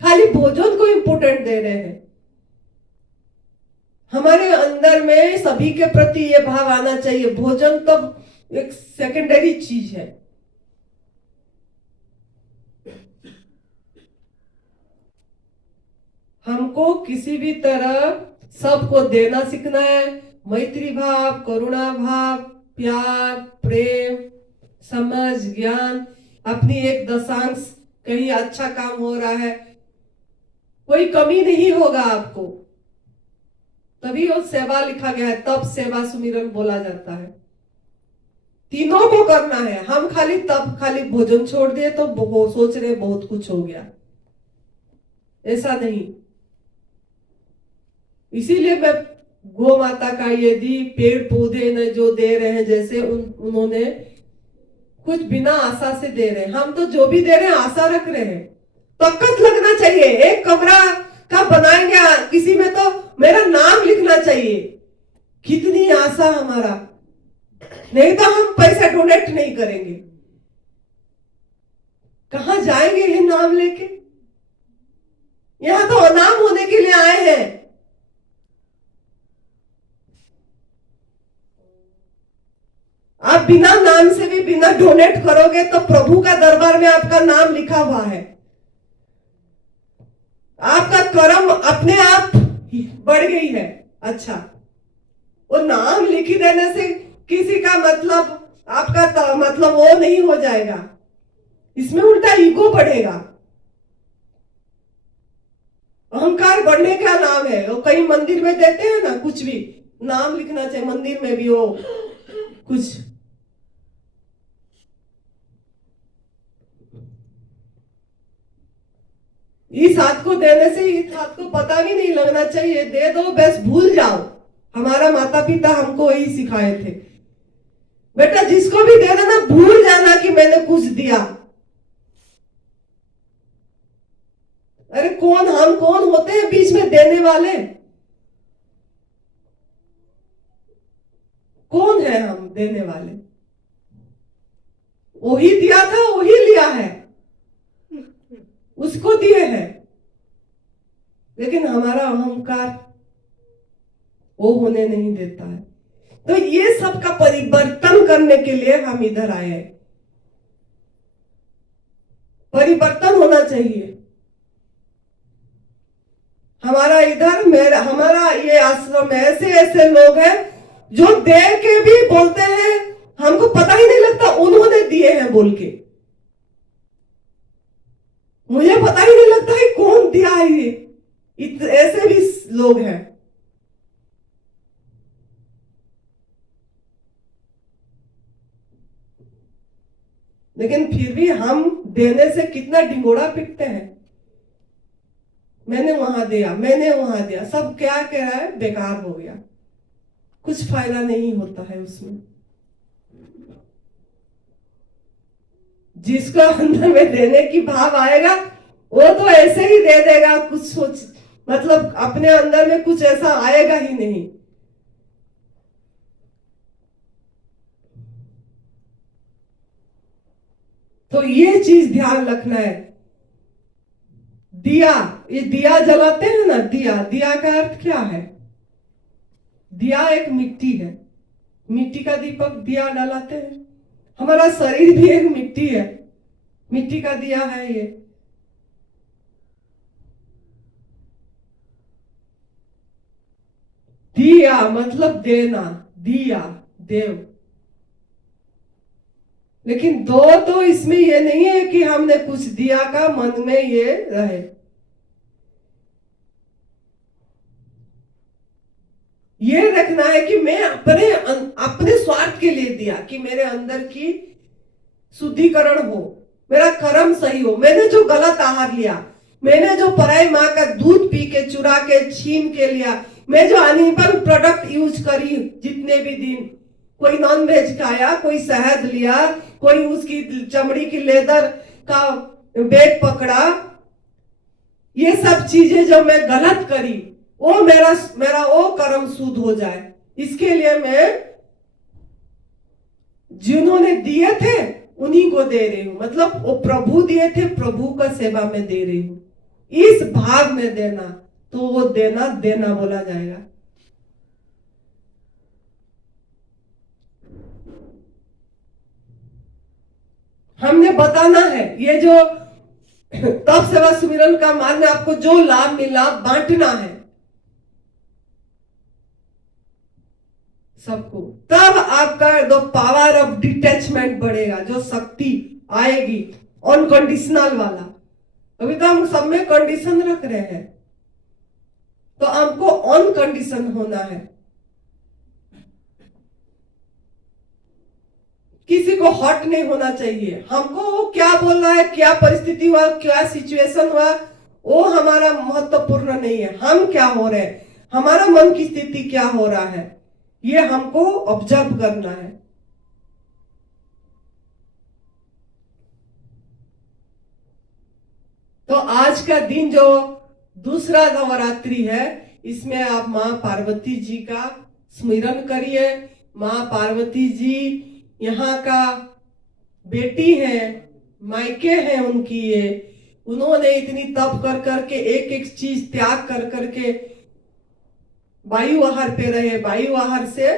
खाली भोजन को इंपोर्टेंट दे रहे हैं। हमारे अंदर में सभी के प्रति ये भाव आना चाहिए, भोजन तो एक सेकेंडरी चीज है। हमको किसी भी तरह सबको देना सीखना है, मैत्री भाव, करुणा भाव, प्यार, प्रेम, समझ, ज्ञान। अपनी एक दशांश कहीं अच्छा काम हो रहा है, कोई कमी नहीं होगा आपको, तभी वो सेवा लिखा गया है, तब सेवा सुमिरन बोला जाता है। तीनों को करना है। हम खाली तब खाली भोजन छोड़ दिए तो सोच रहे बहुत कुछ हो गया, ऐसा नहीं। इसीलिए मैं गौ माता का, यदि पेड़ पौधे ने जो दे रहे हैं, जैसे उन्होंने कुछ बिना आशा से दे रहे हैं, हम तो जो भी दे रहे हैं आशा रख रहे हैं। ताकत लगना चाहिए। एक कमरा का बनाएंगे किसी में तो मेरा नाम लिखना चाहिए, कितनी आशा हमारा, नहीं तो हम पैसा डोनेट नहीं करेंगे। कहां जाएंगे ये नाम लेके? यहां तो अनाम होने के लिए आए हैं। आप बिना नाम से भी, बिना डोनेट करोगे तो प्रभु का दरबार में आपका नाम लिखा हुआ है। आपका कर्म अपने आप बढ़ गई है। अच्छा, वो नाम लिखी देने से किसी का मतलब, आपका मतलब वो नहीं हो जाएगा, इसमें उल्टा ईगो बढ़ेगा, अहंकार बढ़ने का नाम है। वो कई मंदिर में देते हैं ना, कुछ भी नाम लिखना चाहिए मंदिर में भी, वो कुछ इस हाथ को देने से इस हाथ को पता भी नहीं लगना चाहिए, दे दो बस, भूल जाओ। हमारा माता पिता हमको यही सिखाए थे। बेटा जिसको भी दे देना, भूल जाना कि मैंने कुछ दिया। अरे हम कौन होते हैं बीच में देने वाले? कौन है हम देने वाले? वही दिया था, वही लिया है, उसको दिए हैं। लेकिन हमारा अहंकार वो होने नहीं देता है। तो ये सब का परिवर्तन करने के लिए हम इधर आए हैं। परिवर्तन होना चाहिए हमारा इधर। हमारा ये आश्रम में ऐसे ऐसे लोग हैं जो दे के भी बोलते हैं, हमको पता ही नहीं लगता उन्होंने दिए हैं बोल के। मुझे पता ही नहीं लगता है कौन दिया है ये। ऐसे भी लोग हैं। लेकिन फिर भी हम देने से कितना ढिंगोड़ा पीटते हैं। मैंने वहां दिया, मैंने वहां दिया, सब क्या कह रहा है, बेकार हो गया, कुछ फायदा नहीं होता है उसमें। जिसको अंदर में देने की भाव आएगा वो तो ऐसे ही दे देगा, कुछ सोच मतलब अपने अंदर में कुछ ऐसा आएगा ही नहीं। तो ये चीज ध्यान रखना है। दिया, ये दिया जलाते हैं ना, दिया, दिया का अर्थ क्या है? दिया एक मिट्टी है, मिट्टी का दीपक दिया डलाते हैं। हमारा शरीर भी एक मिट्टी है, मिट्टी का दिया है ये। दिया मतलब देना, दिया देव। लेकिन दो तो इसमें ये नहीं है कि हमने कुछ दिया का मन में ये रहे। ये रखना है कि मैं अपने स्वार्थ के लिए दिया, कि मेरे अंदर की शुद्धिकरण हो, मेरा कर्म सही हो। मैंने जो गलत आहार लिया, मैंने जो पराई माँ का दूध पी के, चुरा के, छीन के लिया, मैं जो अनइवन प्रोडक्ट यूज करी जितने भी दिन, कोई नॉन वेज खाया, कोई शहद लिया, कोई उसकी चमड़ी की लेदर का बैग पकड़ा, ये सब चीजें जो मैं गलत करी, वो मेरा वो कर्म शुद्ध हो जाए, इसके लिए मैं जिन्होंने दिए थे उन्हीं को दे रही हूं। मतलब वो प्रभु दिए थे, प्रभु का सेवा में दे रही हूं, इस भाव में देना, तो वो देना देना बोला जाएगा। हमने बताना है ये जो तप सेवा सुमिरन का मार्ग में आपको जो लाभ मिला बांटना है सबको। तब आपका द पावर ऑफ डिटैचमेंट बढ़ेगा, जो शक्ति आएगी अनकंडीशनल वाला। अभी तो हम सब में कंडीशन रख रहे हैं, तो हमको अनकंडीशन होना है। किसी को हट नहीं होना चाहिए। हमको वो क्या बोल रहा है, क्या परिस्थिति हुआ, क्या सिचुएशन हुआ, वो हमारा महत्वपूर्ण नहीं है। हम क्या हो रहे हैं, हमारा मन की स्थिति क्या हो रहा है, ये हमको ऑब्जर्व करना है। तो आज का दिन जो दूसरा नवरात्रि है, इसमें आप माँ पार्वती जी का स्मरण करिए। माँ पार्वती जी यहाँ का बेटी है, मायके हैं उनकी ये। उन्होंने इतनी तप कर करके, एक एक चीज त्याग कर करके वायु आहार पे रहे, वायु आहार से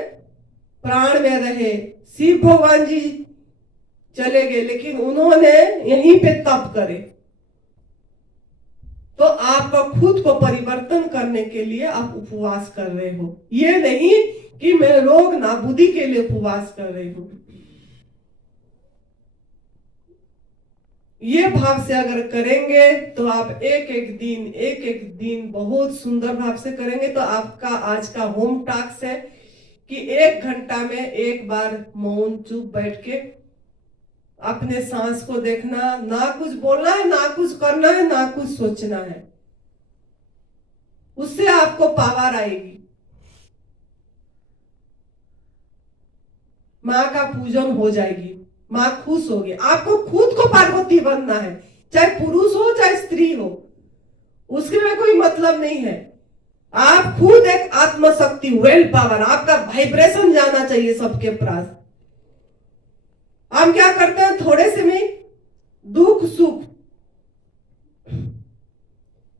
प्राण में रहे। शिव भगवान जी चले गए, लेकिन उन्होंने यहीं पे तप करे। तो आपका खुद को परिवर्तन करने के लिए आप उपवास कर रहे हो, ये नहीं कि मैं रोग नाबूदी के लिए उपवास कर रही हूं। ये भाव से अगर करेंगे तो आप एक एक दिन बहुत सुंदर भाव से करेंगे। तो आपका आज का होम टास्क है कि 1 घंटा में एक बार मौन चुप बैठ के अपने सांस को देखना, ना कुछ बोलना है, ना कुछ करना है, ना कुछ सोचना है। उससे आपको पावर आएगी। माँ का पूजन हो जाएगी, माँ खुश होगी। आपको खुद को पार्वती बनना है, चाहे पुरुष हो चाहे स्त्री हो, उसके में कोई मतलब नहीं है। आप खुद एक आत्मशक्ति, वेल पावर, आपका वाइब्रेशन जाना चाहिए सबके पास। हम क्या करते हैं, थोड़े से में दुख सुख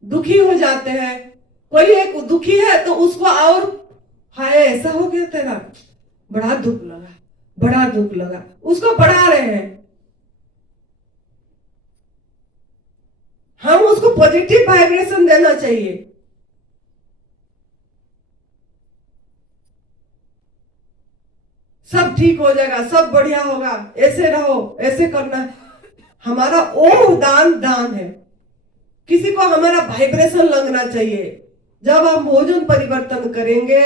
दुखी हो जाते हैं। कोई एक दुखी है तो उसको और, हाय ऐसा हो गया तेरा, बड़ा दुख लगा, बड़ा दुख लगा, उसको बढ़ा रहे हैं। हम उसको पॉजिटिव वाइब्रेशन देना चाहिए। सब ठीक हो जाएगा, सब बढ़िया होगा, ऐसे रहो, ऐसे करना है। हमारा ओ दान है। किसी को हमारा वाइब्रेशन लगना चाहिए। जब हम भोजन परिवर्तन करेंगे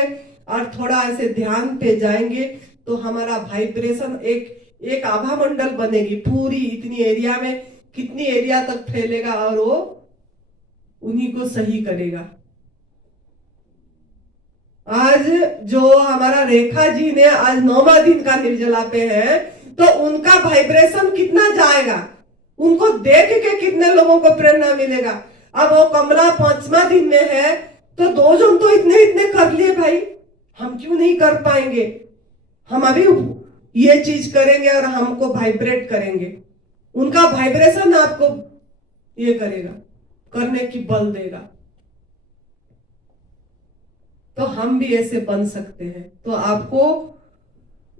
और थोड़ा ऐसे ध्यान पे जाएंगे तो हमारा वाइब्रेशन एक आभा मंडल बनेगी पूरी, इतनी एरिया में, कितनी एरिया तक फैलेगा और वो उन्हीं को सही करेगा। आज जो हमारा रेखा जी ने आज 9वां दिन का निर्जला पे है, तो उनका वाइब्रेशन कितना जाएगा, उनको देख के कितने लोगों को प्रेरणा मिलेगा। अब वो कमला 5वां दिन में है तो 2 जन तो इतने इतने कर लिए भाई, हम क्यों नहीं कर पाएंगे। हम अभी ये चीज करेंगे और हमको वाइब्रेट करेंगे, उनका वाइब्रेशन आपको ये करेगा, करने की बल देगा। तो हम भी ऐसे बन सकते हैं। तो आपको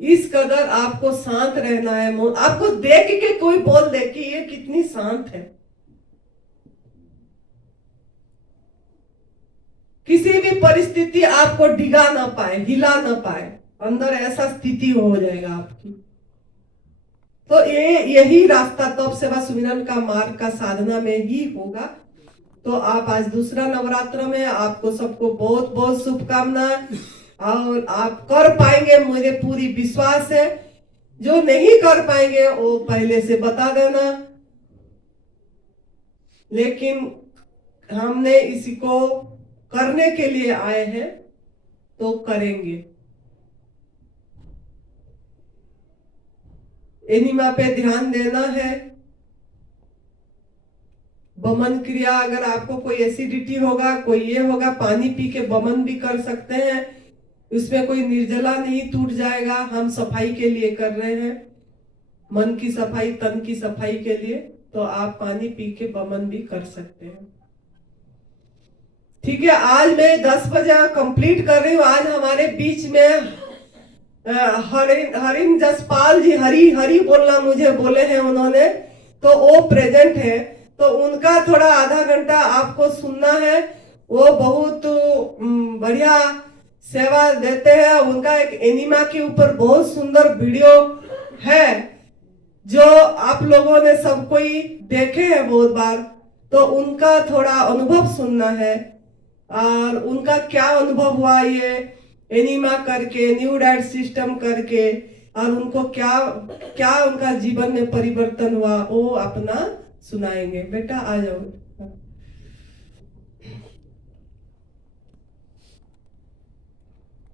इस कदर आपको शांत रहना है। आपको देख के कोई बोल दे कि ये कितनी शांत है, किसी भी परिस्थिति आपको डिगा ना पाए, हिला ना पाए, अंदर ऐसा स्थिति हो जाएगा आपकी। तो यही रास्ता तप सेवा सुमिरन का मार्ग का साधना में ही होगा। तो आप आज दूसरा नवरात्र में, आपको सबको बहुत बहुत शुभकामनाएं, और आप कर पाएंगे, मुझे पूरी विश्वास है। जो नहीं कर पाएंगे वो पहले से बता देना, लेकिन हमने इसी को करने के लिए आए हैं तो करेंगे। एनिमा पे ध्यान देना है। बमन क्रिया, अगर आपको कोई एसिडिटी होगा, कोई ये होगा, पानी पी के बमन भी कर सकते हैं। उसमें कोई निर्जला नहीं, टूट जाएगा। हम सफाई के लिए कर रहे हैं, मन की सफाई, तन की सफाई के लिए। तो आप पानी पी के बमन भी कर सकते हैं। ठीक है, आज मैं 10 बजे कंप्लीट कर रही हूँ। आज हमारे बीच में हरिन जसपाल जी, हरी हरी बोलना मुझे बोले हैं उन्होंने, तो वो प्रेजेंट है। तो उनका थोड़ा आधा घंटा आपको सुनना है। वो बहुत बढ़िया सेवा देते हैं। उनका एक एनिमा के ऊपर बहुत सुंदर वीडियो है जो आप लोगों ने सब कोई देखे हैं बहुत बार। तो उनका थोड़ा अनुभव सुनना है, और उनका क्या अनुभव हुआ ये एनिमा करके, न्यू डाइट सिस्टम करके, और उनको क्या क्या उनका जीवन में परिवर्तन हुआ, वो अपना सुनाएंगे। बेटा आ जाओ।